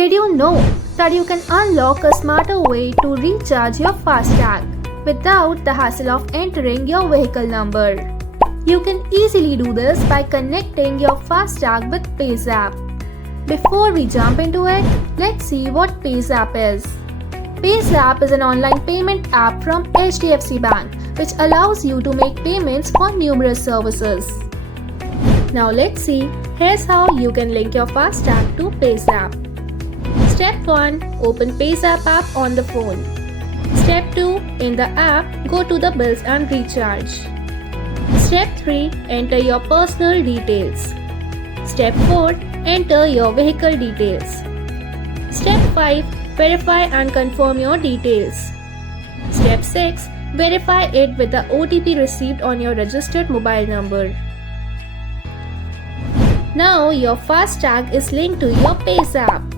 Did you know that you can unlock a smarter way to recharge your FASTag without the hassle of entering your vehicle number? You can easily do this by connecting your FASTag with PayZapp. Before we jump into it, let's see what PayZapp is. PayZapp is an online payment app from HDFC Bank which allows you to make payments for numerous services. Now let's see, here's how you can link your FASTag to PayZapp. Step 1. Open PayZapp app on the phone. Step 2. In the app, go to the Bills and Recharge. Step 3. Enter your personal details. Step 4. Enter your vehicle details. Step 5. Verify and confirm your details. Step 6. Verify it with the OTP received on your registered mobile number. Now your FASTag is linked to your PayZapp.